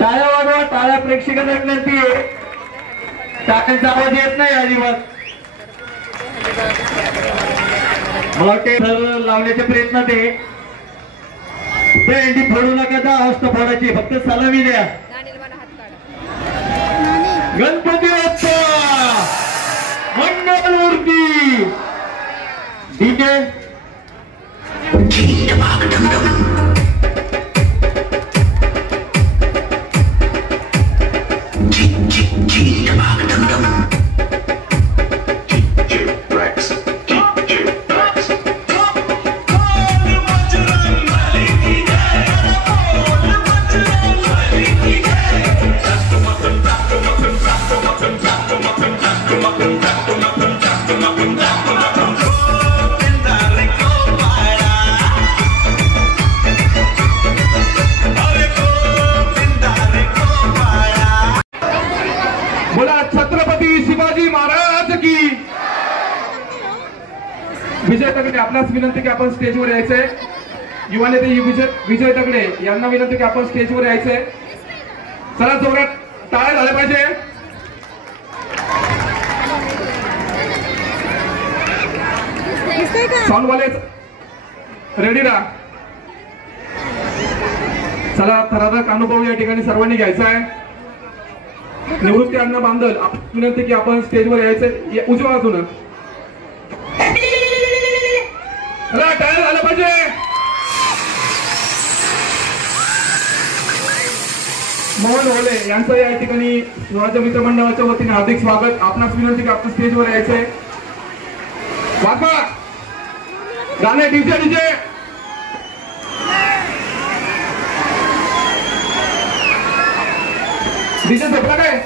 टाळ्या वाजवा, टाळ्या प्रेक्षकांना विनंती आहे, टाळ्यांचा आवाज येत नाही अजिबात. मला वाटते लावण्याच्या प्रयत्नात आहे. भेंडी फोडू नका, 10 वाजता फोडायची, फक्त सलामी द्या. गणपती बाप्पा मंगलमूर्ती डीजे विजय तगडे आपणास विनंती की आपण स्टेजवर यायचंय. युवा नेते विजय तगडे यांना विनंती की आपण स्टेजवर यायचंय. चला जोरात टाळ्या झाल्या पाहिजे. साऊंडवाले रेडी राहा. चला थरारक अनुभव या ठिकाणी सर्वांनी घ्यायचा आहे. निवृत्ती अन्न बांधल विनंती की आपण स्टेजवर यायचंय. उजव्या बाजून टाळ्या झालं पाहिजे. मोहन होले यांचं या ठिकाणी स्वराज्य मित्र मंडळाच्या वतीने हार्दिक स्वागत. आपणास विनंती की आपण स्टेजवर यायचंय. वाजवा गाणे, डीजे डीजे डीजे झोपला काय.